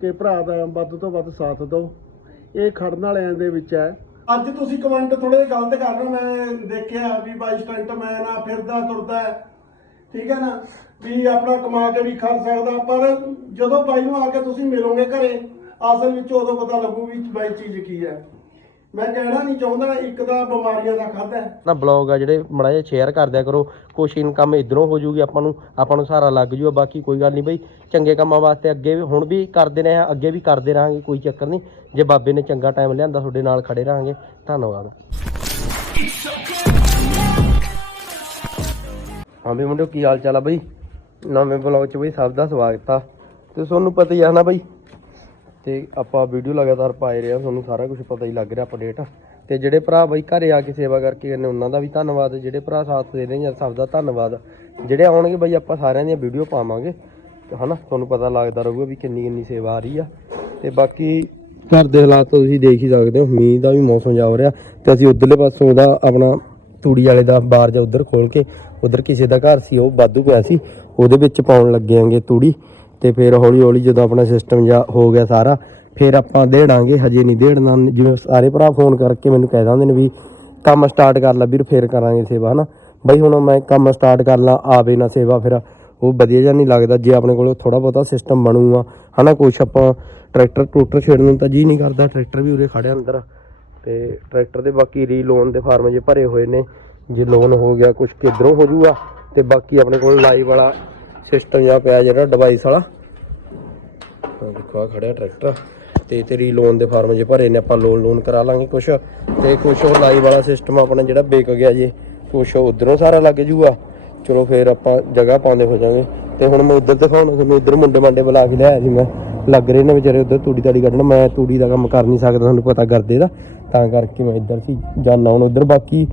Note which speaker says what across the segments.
Speaker 1: ਕਿ ਭਰਾ ਦਾ ਵੱਧ ਤੋਂ ਵੱਧ ਸਾਥ ਦਿਓ। ਇਹ ਖੜਨ ਵਾਲਿਆਂ ਦੇ ਵਿੱਚ ਹੈ।
Speaker 2: ਅੱਜ ਤੁਸੀਂ ਕਮੈਂਟ ਥੋੜੇ ਗਲਤ ਕਰ ਰਹੇ ਹੋ, ਮੈਂ ਦੇਖਿਆ ਵੀ ਬਾਈ ਸਟੰਟਮੈਨ ਆ, ਫਿਰਦਾ, ਤੁਰਦਾ ਹੈ। ਠੀਕ ਹੈ ਨਾ? ਵੀ ਆਪਣਾ ਕਮਾ ਕੇ ਵੀ ਖਰਚ ਸਕਦਾ, ਪਰ ਜਦੋਂ ਬਾਈ ਨੂੰ ਆ ਕੇ ਤੁਸੀਂ ਮਿਲੋਗੇ ਘਰੇ, ਅਸਲ ਵਿੱਚ ਉਦੋਂ ਪਤਾ ਲੱਗੂ ਵੀ ਬਾਈ ਚੀਜ਼ ਕੀ ਹੈ। ਮੈਂ ਕਹਿਣਾ ਨਹੀਂ ਚਾਹੁੰਦਾ ਇੱਕ ਤਾਂ ਬਿਮਾਰੀਆਂ ਦਾ ਖਾਦਾ
Speaker 3: ਨਾ ਬਲੌਗ ਆ ਜਿਹੜੇ ਮੜਾ ਜਿਹਾ ਸ਼ੇਅਰ ਕਰ ਦਿਆ ਕਰੋ, ਕੁਛ ਇਨਕਮ ਇਧਰੋਂ ਹੋ ਜੂਗੀ ਆਪਾਂ ਨੂੰ ਆਪਾਂ ਨੂੰ ਸਹਾਰਾ ਲੱਗ ਜੂਗਾ ਬਾਕੀ ਕੋਈ ਗੱਲ ਨਹੀਂ ਬਈ, ਚੰਗੇ ਕੰਮਾਂ ਵਾਸਤੇ ਅੱਗੇ ਵੀ, ਹੁਣ ਵੀ ਕਰਦੇ ਰਹੇ ਹਾਂ, ਅੱਗੇ ਵੀ ਕਰਦੇ ਰਹਾਂਗੇ, ਕੋਈ ਚੱਕਰ ਨਹੀਂ। ਜੇ ਬਾਬੇ ਨੇ ਚੰਗਾ ਟਾਈਮ ਲਿਆਂਦਾ, ਤੁਹਾਡੇ ਨਾਲ ਖੜੇ ਰਹਾਂਗੇ। ਧੰਨਵਾਦ। ਹਾਂ ਵੀ ਮੁੰਡਿਓ, ਕੀ ਹਾਲ ਚਾਲ ਆ ਬਈ? ਨਵੇਂ ਬਲੌਗ 'ਚ ਬਈ ਸਭ ਦਾ ਸਵਾਗਤ ਆ। ਤੇ ਤੁਹਾਨੂੰ ਪਤਾ ਹੀ ਆ ਨਾ ਬਈ ਤੇ ਆਪਾਂ ਵੀਡੀਓ ਲਗਾਤਾਰ ਪਾਏ ਰਹੇ ਆ, ਤੁਹਾਨੂੰ ਸਾਰਾ ਕੁਝ ਪਤਾ ਹੀ ਲੱਗ ਰਿਹਾ ਅਪਡੇਟ ਤੇ ਜਿਹੜੇ ਭਰਾ ਬਈ ਘਰੇ ਆ ਕੇ ਸੇਵਾ ਕਰਕੇ ਗਏ ਨੇ ਉਹਨਾਂ ਦਾ ਵੀ ਧੰਨਵਾਦ। ਜਿਹੜੇ ਭਰਾ ਸਾਥ ਦੇ ਰਹੇ ਨੇ ਸਭ ਦਾ ਧੰਨਵਾਦ। ਜਿਹੜੇ ਆਉਣਗੇ ਬਈ, ਆਪਾਂ ਸਾਰਿਆਂ ਦੀਆਂ ਵੀਡੀਓ ਪਾਵਾਂਗੇ। ਤੇ ਹਨਾ, ਤੁਹਾਨੂੰ ਪਤਾ ਲੱਗਦਾ ਰਹੂਗਾ ਵੀ ਕਿੰਨੀ ਕਿੰਨੀ ਸੇਵਾ ਆ ਰਹੀ ਆ। ਤੇ ਬਾਕੀ ਘਰ ਦੇ ਹਾਲਾਤ ਤੁਸੀਂ ਦੇਖ ਹੀ ਸਕਦੇ ਹੋ, ਮੀਂਹ ਦਾ ਵੀ ਮੌਸਮ ਜਾ ਰਿਹਾ। ਤੇ ਅਸੀਂ ਉਧਰਲੇ ਪਾਸੋਂ ਉਹਦਾ ਆਪਣਾ ਤੂੜੀ ਵਾਲੇ ਦਾ ਬਾਰ ਜਾਂ ਉਧਰ ਖੋਲ ਕੇ, ਉਧਰ ਕਿਸੇ ਦਾ ਘਰ ਸੀ, ਉਹ ਵਾਧੂ ਪਿਆ ਸੀ। ਉਹਦੇ ਵਿੱਚ ਪਾਉਣ ਲੱਗੇ ਆਂਗੇ ਤੂੜੀ। ਤੇ ਫਿਰ ਹੌਲੀ ਹੌਲੀ ਜਦੋਂ ਆਪਣਾ ਸਿਸਟਮ ਜਾਂ ਹੋ ਗਿਆ ਸਾਰਾ, ਫਿਰ ਆਪਾਂ ਦੇੜਾਂਗੇ, ਹਜੇ ਨਹੀਂ ਦੇੜਨਾ। ਜਿਵੇਂ ਸਾਰੇ ਭਰਾ ਫੋਨ ਕਰਕੇ ਮੈਨੂੰ ਕਹਿ ਦਿੰਦੇ ਨੇ ਵੀ ਕੰਮ ਸਟਾਰਟ ਕਰ ਲੈ ਵੀਰ, ਫਿਰ ਕਰਾਂਗੇ ਸੇਵਾ, ਹਨਾ? ਬਈ ਹੁਣ ਮੈਂ ਕੰਮ ਸਟਾਰਟ ਕਰ ਲਾਂ, ਆਵੇ ਨਾ ਸੇਵਾ ਫਿਰ। ਉਹ ਵਧੀਆ ਜਿਹਾ ਨਹੀਂ ਲੱਗਦਾ, ਜੇ ਆਪਣੇ ਕੋਲ ਥੋੜਾ ਬਹੁਤਾ ਸਿਸਟਮ ਬਣੂਗਾ ਹਨਾ? ਕੁਛ ਆਪਾਂ ਟਰੈਕਟਰ ਟਰੂਟਰ ਛੇੜਨ ਨੂੰ ਤਾਂ ਜੀ ਨਹੀਂ ਕਰਦਾ ਟਰੈਕਟਰ ਵੀ ਉਰੇ ਖੜਿਆ ਅੰਦਰ। ਤੇ ਟਰੈਕਟਰ ਦੇ ਬਾਕੀ ਰੀ ਲੋਨ ਦੇ ਫਾਰਮ ਜੇ ਭਰੇ ਹੋਏ ਨੇ, ਜੇ ਲੋਨ ਹੋ ਗਿਆ, ਕੁਛ ਕਿਧਰੋਂ ਹੋ ਜੂਗਾ। ਤੇ ਬਾਕੀ ਆਪਣੇ ਕੋਲ ਲਾਈਵ ਵਾਲਾ ਸਿਸਟਮ ਜਾਂ ਪਿਆ ਜਿਹੜਾ ਡਿਵਾਈਸ ਵਾਲਾ। ਤਾਂ ਦੇਖੋ ਆ ਖੜਿਆ ਟਰੈਕਟਰ ਤੇ ਤੇਰੀ ਲੋਨ ਦੇ ਫਾਰਮ ਜੇ ਭਰੇ ਨੇ, ਆਪਾਂ ਲੋਨ ਲੋਨ ਕਰਾ ਲਾਂਗੇ ਕੁਛ। ਤੇ ਕੁਛ ਉਹ ਲਾਈਵ ਵਾਲਾ ਸਿਸਟਮ ਆਪਣਾ ਜਿਹੜਾ ਵਿਕ ਗਿਆ ਜੇ, ਕੁਛ ਉਧਰੋਂ ਸਾਰਾ ਲੱਗ ਜੂਗਾ। ਚਲੋ ਫੇਰ ਆਪਾਂ ਜਗ੍ਹਾ ਪਾਉਂਦੇ ਹੋ ਜਾਾਂਗੇ ਤੇ ਹੁਣ ਮੈਂ ਉਧਰ ਦਿਖਾਉਣਾ ਤੁਹਾਨੂੰ ਉਧਰ ਮੁੰਡੇ ਮੰਡੇ ਬੁਲਾ ਕੇ ਲਿਆਇਆ ਸੀ ਮੈਂ। ਲੱਗ ਰਹੇ ਨੇ ਵਿਚਾਰੇ ਉਧਰ ਤੂੜੀ ਤਾੜੀ ਕੱਢਣ। ਮੈਂ ਤੂੜੀ ਦਾ ਕੰਮ ਕਰ ਨਹੀਂ ਸਕਦਾ, ਤੁਹਾਨੂੰ ਪਤਾ ਕਰਦੇ ਦਾ। ਤਾਂ ਕਰਕੇ ਮੈਂ ਇੱਧਰ ਸੀ ਜਾਣਾ ਹੁਣ ਉਧਰ। ਬਾਕੀ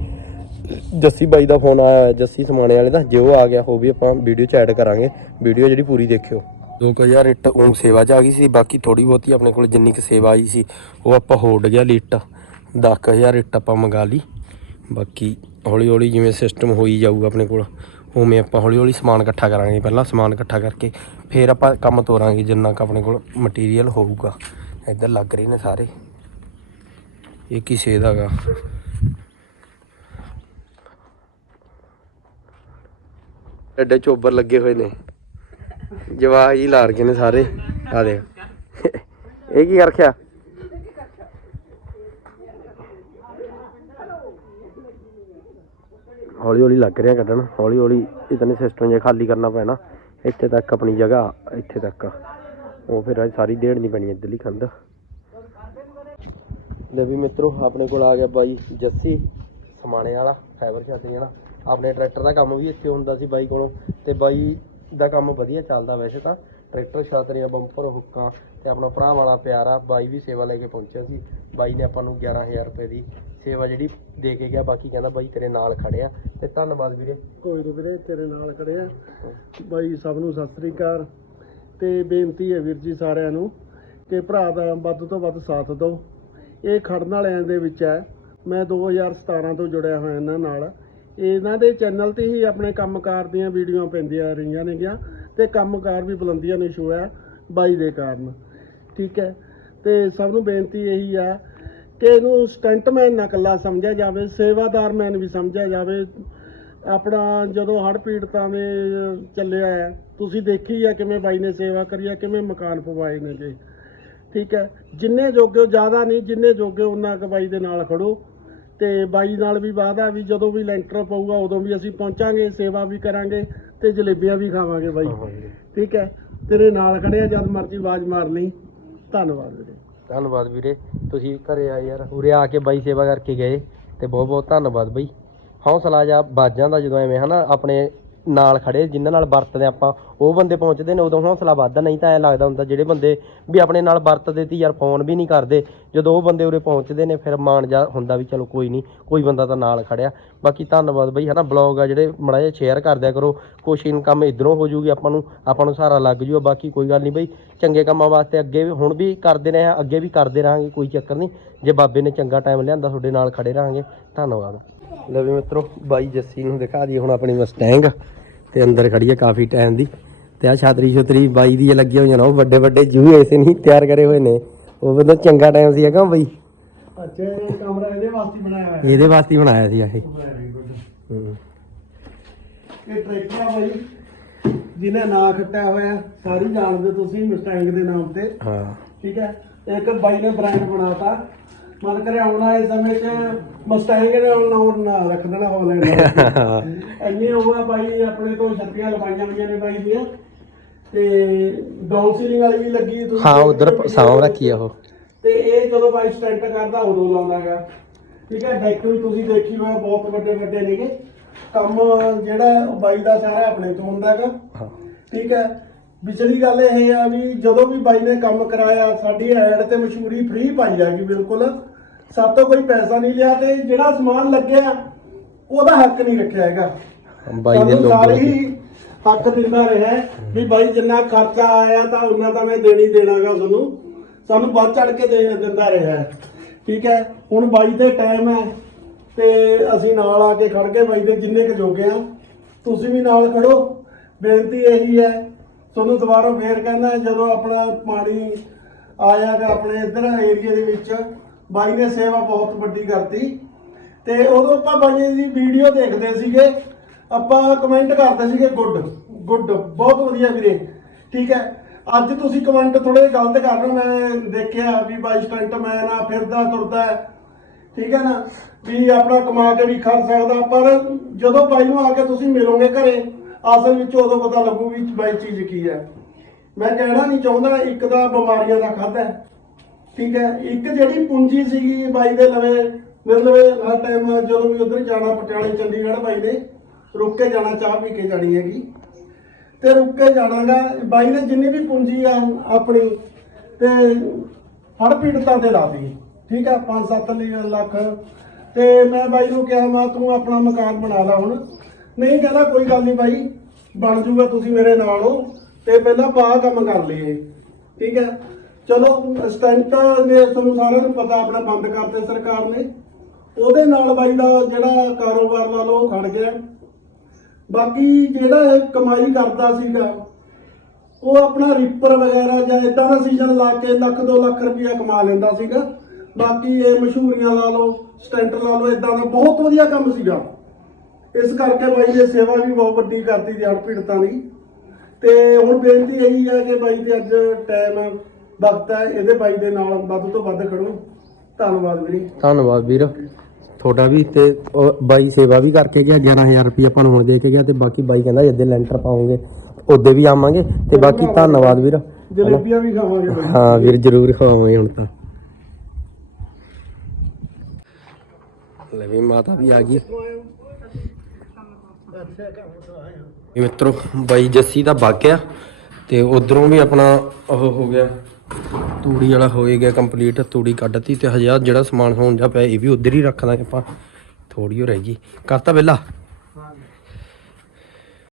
Speaker 3: ਜੱਸੀ ਬਾਈ ਦਾ ਫੋਨ ਆਇਆ ਹੋਇਆ, ਜੱਸੀ ਸਮਾਣੇ ਵਾਲੇ ਦਾ ਜੇ ਉਹ ਆ ਗਿਆ ਉਹ ਵੀ ਆਪਾਂ ਵੀਡੀਓ ਚ ਐਡ ਕਰਾਂਗੇ। ਵੀਡੀਓ ਜਿਹੜੀ ਪੂਰੀ ਦੇਖਿਓ। 2000 ਇੱਟ ਉਹ ਸੇਵਾ ਚ ਆ ਗਈ ਸੀ ਬਾਕੀ ਥੋੜੀ ਬਹੁਤੀ ਆਪਣੇ ਕੋਲ ਜਿੰਨੀ ਕੁ ਸੇਵਾ ਆਈ ਸੀ ਉਹ ਆਪਾਂ ਹੋੜ ਗਿਆ ਲੀਟ 10000 ਇੱਟ ਆਪਾਂ ਮੰਗਾ ਲਈ। ਬਾਕੀ ਹੌਲੀ ਹੌਲੀ ਜਿਵੇਂ ਸਿਸਟਮ ਹੋਈ ਜਾਊਗਾ ਆਪਣੇ ਕੋਲ ਉਵੇਂ ਆਪਾਂ ਹੌਲੀ ਹੌਲੀ ਸਮਾਨ ਇਕੱਠਾ ਕਰਾਂਗੇ ਪਹਿਲਾਂ ਸਮਾਨ ਇਕੱਠਾ ਕਰਕੇ ਫਿਰ ਆਪਾਂ ਕੰਮ ਤੋਰਾਂਗੇ ਜਿੰਨਾ ਕੁ ਆਪਣੇ ਕੋਲ ਮਟੀਰੀਅਲ ਹੋਊਗਾ। ਇੱਧਰ ਲੱਗ ਰਹੇ ਨੇ ਸਾਰੇ। ਇਹ ਕਿਸੇ ਦਾਗਾ ਐਡੇ ਚੋਬਰ ਲੱਗੇ ਹੋਏ ਨੇ। ਜਵਾਕ ਹੀ ਲਾਰ ਗਏ ਨੇ ਸਾਰੇ। ਆ ਦੇਖ। ਇਹ ਕੀ ਕਰ ਰੱਖਿਆ ਹੌਲੀ ਹੌਲੀ ਲੱਗ ਰਿਹਾ ਕੱਢਣ। ਹੌਲੀ ਹੌਲੀ ਇਤਨੇ ਸਿਸਟਮ ਜੇ ਖਾਲੀ ਕਰਨਾ ਪੈਣਾ। ਇੱਥੇ ਤੱਕ ਆਪਣੀ ਜਗ੍ਹਾ, ਇੱਥੇ ਤੱਕ। ਉਹ ਫਿਰ ਸਾਰੀ ਦੇੜ ਨਹੀਂ ਪੈਣੀ ਇੱਧਰਲੀ ਕੰਧ ਲੈ ਵੀ ਮਿੱਤਰੋ, ਆਪਣੇ ਕੋਲ ਆ ਗਿਆ ਬਾਈ ਜੱਸੀ, ਸਮਾਣੇ ਵਾਲਾ ਫਾਈਬਰ ਛਾਤੀ ਵਾਲਾ। ਆਪਣੇ ਟਰੈਕਟਰ ਦਾ ਕੰਮ ਵੀ ਇੱਥੇ ਹੁੰਦਾ ਸੀ ਬਾਈ ਕੋਲੋਂ ਤੇ ਬਾਈ ਦਾ ਕੰਮ ਵਧੀਆ ਚੱਲਦਾ ਵੈਸੇ ਤਾਂ। ਟਰੈਕਟਰ ਛਾਤਰੀਆਂ ਬੰਪਰ ਹੁੱਕਾਂ ਤੇ ਆਪਣਾ ਭਰਾ ਵਾਲਾ ਪਿਆਰਾ ਬਾਈ ਵੀ ਸੇਵਾ ਲੈ ਕੇ ਪਹੁੰਚਿਆ ਸੀ। ਬਾਈ ਨੇ ਆਪਾਂ ਨੂੰ 11000 ਰੁਪਏ ਦੀ ਸੇਵਾ ਜਿਹੜੀ ਦੇ ਕੇ ਗਿਆ ਬਾਕੀ ਕਹਿੰਦਾ ਬਾਈ ਤੇਰੇ ਨਾਲ ਖੜਿਆ ਤੇ ਧੰਨਵਾਦ ਵੀਰੇ।
Speaker 1: ਕੋਈ ਨਹੀਂ ਵੀਰੇ ਤੇਰੇ ਨਾਲ ਖੜੇ ਆ। ਬਾਈ ਸਭ ਨੂੰ ਸਤਿ ਸ੍ਰੀ ਅਕਾਲ। ਤੇ ਬੇਨਤੀ ਹੈ ਵੀਰ ਜੀ ਸਾਰਿਆਂ ਨੂੰ ਕਿ ਭਰਾ ਦਾ ਵੱਧ ਤੋਂ ਵੱਧ ਸਾਥ ਦਿਓ। ਇਹ ਖੜਨ ਵਾਲਿਆਂ ਦੇ ਵਿੱਚ ਹੈ। ਮੈਂ 2017 ਤੋਂ ਜੁੜਿਆ ਹੋਇਆ ਇਹਨਾਂ ਨਾਲ। ਇਹਨਾਂ ਦੇ ਚੈਨਲ ਤੇ ਹੀ ਆਪਣੇ ਕੰਮਕਾਰ ਦੀਆਂ ਵੀਡੀਓ ਪੈਂਦੀਆਂ ਰਹੀਆਂ ਨੇਗੀਆਂ ਤੇ ਕੰਮਕਾਰ ਵੀ ਬੁਲੰਦੀਆਂ ਨੇ ਸ਼ੋ ਬਾਈ ਦੇ ਕਾਰਨ। ਠੀਕ ਹੈ। ਤੇ ਸਭ ਨੂੰ ਬੇਨਤੀ ਇਹੀ ਆ ਕਿ ਇਹਨੂੰ ਸਟੰਟਮੈਨ ਨਾ ਇਕੱਲਾ ਸਮਝਿਆ ਜਾਵੇ ਸੇਵਾਦਾਰ ਮੈਨ ਵੀ ਸਮਝਿਆ ਜਾਵੇ। ਆਪਣਾ ਜਦੋਂ ਹੜ੍ਹ ਪੀੜਤਾਂ ਦੇ ਚੱਲਿਆ ਹੈ ਤੁਸੀਂ ਦੇਖੀ ਆ ਕਿਵੇਂ ਬਾਈ ਨੇ ਸੇਵਾ ਕਰੀ ਆ ਕਿਵੇਂ ਮਕਾਨ ਪਵਾਏ ਨੇਗੇ। ਠੀਕ ਹੈ। ਜਿੰਨੇ ਜੋਗੇ ਹੋ, ਜ਼ਿਆਦਾ ਨਹੀਂ ਜਿੰਨੇ ਜੋਗੇ ਉਹਨਾਂ ਕੁ ਬਾਈ ਦੇ ਨਾਲ ਖੜੋ। ਤੇ ਬਾਈ ਨਾਲ ਵੀ ਵਾਅਦਾ ਵੀ ਜਦੋਂ ਵੀ ਲੈਂਟਰ ਪਊਗਾ ਉਦੋਂ ਵੀ ਅਸੀਂ ਪਹੁੰਚਾਂਗੇ ਸੇਵਾ ਵੀ ਕਰਾਂਗੇ ਤੇ ਜਲੇਬੀਆਂ ਵੀ ਖਾਵਾਂਗੇ ਬਾਈ। ਠੀਕ ਹੈ? ਤੇਰੇ ਨਾਲ ਖੜਿਆ ਜਦ ਮਰਜ਼ੀ ਆਵਾਜ਼ ਮਾਰ ਲਈ। ਧੰਨਵਾਦ ਵੀਰੇ।
Speaker 3: ਧੰਨਵਾਦ ਵੀਰੇ। ਤੁਸੀਂ ਘਰੇ ਆਏ ਯਾਰ ਉਰੇ ਆ ਕੇ ਬਾਈ ਸੇਵਾ ਕਰਕੇ ਗਏ ਤੇ ਬਹੁਤ ਬਹੁਤ ਧੰਨਵਾਦ ਬਾਈ। ਹੌਸਲਾ ਜਾ ਵੱਜ ਜਾਂਦਾ ਜਦੋਂ ਐਵੇਂ ਹਨਾ ਆਪਣੇ ਨਾਲ ਖੜੇ, ਜਿਨ੍ਹਾਂ ਨਾਲ ਵਰਤਦੇ ਆਪਾਂ, ਉਹ ਬੰਦੇ ਪਹੁੰਚਦੇ ਨੇ, ਉਦੋਂ ਹੌਸਲਾ ਵੱਧਦਾ, ਨਹੀਂ ਤਾਂ ਐ ਲੱਗਦਾ ਹੁੰਦਾ, ਜਿਹੜੇ ਬੰਦੇ ਵੀ ਆਪਣੇ ਨਾਲ ਵਰਤਦੇ ਤੀ ਯਾਰ ਫੋਨ ਵੀ ਨਹੀਂ ਕਰਦੇ, ਜਦੋਂ ਉਹ ਬੰਦੇ ਉਰੇ ਪਹੁੰਚਦੇ ਨੇ, ਫਿਰ ਮਾਣ ਜਾ ਹੁੰਦਾ ਵੀ ਚਲੋ ਕੋਈ ਨਹੀਂ, ਕੋਈ ਬੰਦਾ ਤਾਂ ਨਾਲ ਖੜਿਆ। ਬਾਕੀ ਧੰਨਵਾਦ ਬਈ, ਹਨਾ ਬਲੌਗ ਆ ਜਿਹੜੇ ਮੜਾ ਜਿਹਾ ਸ਼ੇਅਰ ਕਰ ਦਿਆ ਕਰੋ, ਕੁਛ ਇਨਕਮ ਇਧਰੋਂ ਹੋ ਜੂਗੀ ਆਪਾਂ ਨੂੰ ਆਪਾਂ ਨੂੰ ਸਹਾਰਾ ਲੱਗ ਜੂਗਾ, ਬਾਕੀ ਕੋਈ ਗੱਲ ਨਹੀਂ ਬਈ, ਚੰਗੇ ਕੰਮਾਂ ਵਾਸਤੇ ਅੱਗੇ ਵੀ, ਹੁਣ ਵੀ ਕਰਦੇ ਰਹੇ ਆ ਅੱਗੇ ਵੀ ਕਰਦੇ ਰਹਾਂਗੇ, ਕੋਈ ਚੱਕਰ ਨਹੀਂ, ਜੇ ਬਾਬੇ ਨੇ ਚੰਗਾ ਟਾਈਮ ਲਿਆਂਦਾ, ਤੁਹਾਡੇ ਨਾਲ ਖੜੇ ਰਹਾਂਗੇ, ਧੰਨਵਾਦ। ਲੈ ਵੀ ਮਿੱਤਰੋ ਬਾਈ ਜੱਸੀ ਨੂੰ ਦਿਖਾ ਦਈਏ ਹੁਣ ਆਪਣੀ ਮਸਟੈਂਗ ਤੇ ਅੰਦਰ ਖੜੀ ਹੈ ਕਾਫੀ ਟਾਈਮ ਦੀ। ਤੇ ਆ ਛਾਤਰੀ ਛੁਤਰੀ ਬਾਈ ਦੀ ਲੱਗੀ ਹੋਈਆਂ ਨੇ ਉਹ ਵੱਡੇ ਵੱਡੇ ਜੂ ਐਸੇ ਨਹੀਂ ਤਿਆਰ ਕਰੇ ਹੋਏ ਨੇ। ਉਹ ਬੰਦਾ ਚੰਗਾ ਟਾਈਮ ਸੀ ਹੈਗਾ ਬਈ।
Speaker 2: ਅੱਛਾ ਇਹ ਕਮਰਾ ਇਹਦੇ ਵਾਸਤੇ ਬਣਾਇਆ ਹੋਇਆ।
Speaker 3: ਇਹਦੇ ਵਾਸਤੇ ਬਣਾਇਆ ਸੀ ਇਹ।
Speaker 2: ਇਹ ਟਰੈਕਟਰ ਆ ਬਾਈ ਜਿਹਨੇ ਨਾਂ ਖੱਟਿਆ ਹੋਇਆ ਸਾਰੀ ਜਾਣਦੇ ਤੁਸੀਂ ਮਸਟੈਂਗ ਦੇ ਨਾਮ ਤੇ।
Speaker 3: ਹਾਂ।
Speaker 2: ਠੀਕ ਹੈ ਇੱਕ ਬਾਈ ਨੇ ਬ੍ਰਾਂਡ ਬਣਾਤਾ। ਮਨ ਕਰੇ ਆਉਣ ਵਾਲੇ ਸਮੇਂ 'ਚ ਮਸਟੈਂਗ ਦੇ ਨਾਮ ਨਾ ਰੱਖ ਦੇਣਾ ਹਾਲੈਂਡ ਇੰਨੇ ਉਹ ਆ ਬਾਈ ਆਪਣੇ ਤੋਂ ਛੱਤੀਆਂ ਲਵਾਈਆਂ ਹੋਈਆਂ ਨੇ ਬਾਈ ਦੀਆਂ। ਤੇ ਡਾਊਨ ਸੀਲਿੰਗ ਵਾਲੀ ਵੀ ਲੱਗੀ ਤੁਸੀਂ
Speaker 3: ਹਾਂ ਉਧਰ ਸਾਂਭ ਰੱਖੀ ਆ ਉਹ।
Speaker 2: ਤੇ ਇਹ ਜਦੋਂ ਬਾਈ ਸਟੈਂਟ ਕਰਦਾ ਉਦੋਂ ਲਾਉਂਦਾਗਾ। ਠੀਕ ਹੈ ਡੈਕ ਵੀ ਤੁਸੀਂ ਦੇਖੀ ਹੋਇਆ ਬਹੁਤ ਵੱਡੇ ਵੱਡੇ ਨੇਗੇ। ਕੰਮ ਜਿਹੜਾ ਉਹ ਬਾਈ ਦਾ ਸਾਰਾ ਆਪਣੇ ਤੋਂ ਹੁੰਦਾਗਾ।
Speaker 3: ਹਾਂ।
Speaker 2: ਠੀਕ ਹੈ ਵਿਚਲੀ ਗੱਲ ਇਹ ਆ ਵੀ ਜਦੋਂ ਵੀ ਬਾਈ ਨੇ ਕੰਮ ਕਰਾਇਆ ਸਾਡੀ ਐਡ ਤੇ ਮਸ਼ਹੂਰੀ ਫ੍ਰੀ ਪਾਈ ਜਾਗੀ ਬਿਲਕੁਲ। ਸਭ ਤੋਂ ਕੋਈ ਪੈਸਾ ਨਹੀਂ ਲਿਆ ਤੇ ਜਿਹੜਾ ਸਮਾਨ ਲੱਗਿਆ ਉਹਦਾ ਹੱਕ ਨਹੀਂ ਰੱਖਿਆ ਹੈਗਾ।
Speaker 3: ਬਾਈ ਦੇ
Speaker 2: ਸਾਨੂੰ
Speaker 3: ਲੋਕ
Speaker 2: ਹੀ ਹੱਕ ਦਿੰਦਾ ਰਿਹਾ ਵੀ ਬਾਈ ਜਿੰਨਾ ਖਰਚਾ ਆਇਆ ਤਾਂ ਉਹਨਾਂ ਤਾਂ ਮੈਂ ਦੇਣੀ ਦੇਣਾਗਾ ਤੁਹਾਨੂੰ। ਸਾਨੂੰ ਵੱਧ ਚੜ ਕੇ ਦੇ ਦਿੰਦਾ ਰਿਹਾ ਠੀਕ ਹੈ ਹੁਣ ਬਾਈ ਦੇ ਟਾਈਮ ਹੈ ਤੇ ਅਸੀਂ ਨਾਲ ਆ ਕੇ ਖੜ ਕੇ ਬਾਈ ਦੇ ਜਿੰਨੇ ਕੁ ਜੋਗੇ ਆ ਤੁਸੀਂ ਵੀ ਨਾਲ ਖੜੋ ਬੇਨਤੀ ਇਹੀ ਹੈ ਤੁਹਾਨੂੰ ਦੁਬਾਰਾ ਫੇਰ ਕਹਿੰਦਾ ਜਦੋਂ ਆਪਣਾ ਪਾਣੀ ਆਇਆਗਾ ਆਪਣੇ ਇੱਧਰ ਏਰੀਆ ਦੇ ਵਿੱਚ ਬਾਈ ਨੇ ਸੇਵਾ ਬਹੁਤ ਵੱਡੀ ਕਰਤੀ। ਤੇ ਉਦੋਂ ਆਪਾਂ ਬਾਈ ਦੀ ਵੀਡੀਓ ਦੇਖਦੇ ਸੀਗੇ, ਆਪਾਂ ਕਮੈਂਟ ਕਰਦੇ ਸੀਗੇ ਗੁੱਡ ਗੁੱਡ ਬਹੁਤ ਵਧੀਆ ਵੀਰੇ। ਠੀਕ ਹੈ, ਅੱਜ ਤੁਸੀਂ ਕਮੈਂਟ ਥੋੜੇ ਗਲਤ ਕਰ ਰਹੇ ਹੋ, ਮੈਂ ਦੇਖਿਆ ਵੀ ਬਾਈ ਸਟੰਟਮੈਨ ਆ, ਫਿਰਦਾ, ਤੁਰਦਾ ਠੀਕ ਹੈ ਨਾ, ਵੀ ਆਪਣਾ ਕਮਾ ਕੇ ਵੀ ਖਾ ਸਕਦਾ, ਪਰ ਜਦੋਂ ਬਾਈ ਨੂੰ ਆ ਕੇ ਤੁਸੀਂ ਮਿਲੋਗੇ ਘਰੇ, ਅਸਲ ਵਿੱਚ ਉਦੋਂ ਪਤਾ ਲੱਗੂ ਵੀ ਬਾਈ ਚੀਜ਼ ਕੀ ਹੈ। ਮੈਂ ਕਹਿਣਾ ਨਹੀਂ ਚਾਹੁੰਦਾ ਇੱਕ ਤਾਂ ਬਿਮਾਰੀਆਂ ਦਾ ਖਾਦਾ ਹੈ। ਠੀਕ ਹੈ, ਇੱਕ ਜਿਹੜੀ ਪੂੰਜੀ ਸੀਗੀ ਬਾਈ ਦੇ ਲਵੇ, ਮੇਰੇ ਲਵੇ ਹਰ ਟਾਈਮ ਜਦੋਂ ਵੀ ਉਧਰ ਜਾਣਾ ਪਟਿਆਲੇ, ਚੰਡੀਗੜ੍ਹ ਬਾਈ ਨੇ, ਰੁੱਕ ਕੇ ਜਾਣਾ, ਚਾਹ ਪੀ ਕੇ ਜਾਣੀ ਹੈਗੀ। ਤੇ ਰੁੱਕ ਕੇ ਜਾਣਾਗਾ, ਬਾਈ ਨੇ ਜਿੰਨੀ ਵੀ ਪੂੰਜੀ ਆ, ਆਪਣੀ, ਤੇ ਫੜ ਪੀੜਤਾਂ ਤੇ ਲਾ ਦੀ ਠੀਕ ਹੈ 5-7 ਲੱਖ। ਤੇ ਮੈਂ ਬਾਈ ਨੂੰ ਕਿਹਾ, ਮੈਂ ਤੂੰ ਆਪਣਾ ਮਕਾਨ ਬਣਾ ਲਾ ਹੁਣ। ਨਹੀਂ ਕਹਿੰਦਾ, ਕੋਈ ਗੱਲ ਨਹੀਂ ਬਾਈ, ਬਣ ਜੂਗਾ, ਤੁਸੀਂ ਮੇਰੇ ਨਾਲ ਹੋ। ਤੇ ਪਹਿਲਾਂ ਬਾਹ ਕੰਮ ਕਰ ਲਈਏ। ਠੀਕ ਹੈ ਚਲੋ ਸਟੈਂਟਾਂ ਨੇ ਤੁਹਾਨੂੰ ਸਾਰਿਆਂ ਨੂੰ ਪਤਾ, ਆਪਣਾ ਬੰਦ ਕਰਤੇ ਸਰਕਾਰ ਨੇ। ਉਹਦੇ ਨਾਲ ਬਾਈ ਦਾ ਜਿਹੜਾ ਕਾਰੋਬਾਰ ਲਾ ਲਓ, ਉਹ ਖੜ ਗਿਆ। ਬਾਕੀ ਜਿਹੜਾ ਇਹ ਕਮਾਈ ਕਰਦਾ ਸੀਗਾ, ਉਹ ਆਪਣਾ ਰਿਪਰ ਵਗੈਰਾ ਜਾਂ ਇਦਾਂ ਦਾ ਸੀਜ਼ਨ ਲਾ ਕੇ ਲੱਖ 2 ਲੱਖ ਰੁਪਇਆ ਕਮਾ ਲੈਂਦਾ ਸੀਗਾ। ਬਾਕੀ ਇਹ ਮਸ਼ਹੂਰੀਆਂ ਲਾ ਲਓ ਸਟੈਂਟਰ ਲਾ ਲਓ ਇਦਾਂ ਦਾ ਬਹੁਤ ਵਧੀਆ ਕੰਮ ਸੀਗਾ। ਇਸ ਕਰਕੇ ਬਾਈ ਇਹ ਸੇਵਾ ਵੀ ਬਹੁਤ ਵੱਡੀ ਕਰਤੀ ਜੜ ਪੀੜਤਾਂ ਦੀ। ਤੇ ਹੁਣ ਬੇਨਤੀ ਇਹੀ ਹੈ ਕਿ ਬਾਈ ਦੇ ਅੱਜ ਟਾਈਮ ਵਕਤ ਹੈ ਇਹਦੇ ਬਾਈ ਦੇ ਨਾਲ ਵੱਧ ਤੋਂ ਵੱਧ ਖੜੋ। ਧੰਨਵਾਦ ਵੀਰੇ।
Speaker 3: ਧੰਨਵਾਦ ਵੀਰ। ਤੁਹਾਡਾ ਵੀ ਤੇ ਉਹ ਬਾਈ ਸੇਵਾ ਵੀ ਕਰਕੇ ਗਿਆ 11000 ਰੁਪਏ ਆਪਾਂ ਨੂੰ ਹੁਣ ਦੇ ਕੇ ਗਿਆ ਤੇ ਬਾਕੀ ਬਾਈ ਕਹਿੰਦਾ ਜਿੱਦੇ ਲੈਂਟਰ ਪਾਉਂਗੇ ਉਹਦੇ ਵੀ ਆਵਾਂਗੇ ਤੇ ਬਾਕੀ ਧੰਨਵਾਦ ਵੀਰ।
Speaker 2: ਜਲੇਬੀਆਂ ਵੀ ਖਾਵਾਂਗੇ ਬਾਈ।
Speaker 3: ਹਾਂ ਵੀਰ ਜਰੂਰ ਖਵਾਵਾਂਗੇ ਹੁਣ ਤਾਂ। ਲੈ ਵੀ ਮਾਤਾ ਵੀ ਆ ਗਈ। ਇਹ ਮਿੱਤਰੋ ਬਾਈ ਜੱਸੀ ਦਾ ਬਾਕਿਆ ਤੇ ਉਧਰੋਂ ਵੀ ਆਪਣਾ ਉਹ ਹੋ ਗਿਆ। ਤੂੜੀ ਵਾਲਾ ਹੋ ਹੀ ਗਿਆ ਕੰਪਲੀਟ ਤੂੜੀ ਕੱਢਤੀ ਤੇ ਆਹ ਜਿਹੜਾ ਸਮਾਨ ਹੋਣ ਜਾ ਪਿਆ, ਇਹ ਵੀ ਉਧਰ ਹੀ ਰੱਖ ਦਾਂਗੇ ਆਪਾਂ। ਥੋੜੀ ਹੋ ਰਹਿ ਗਈ। ਕਰਤਾ ਪਹਿਲਾਂ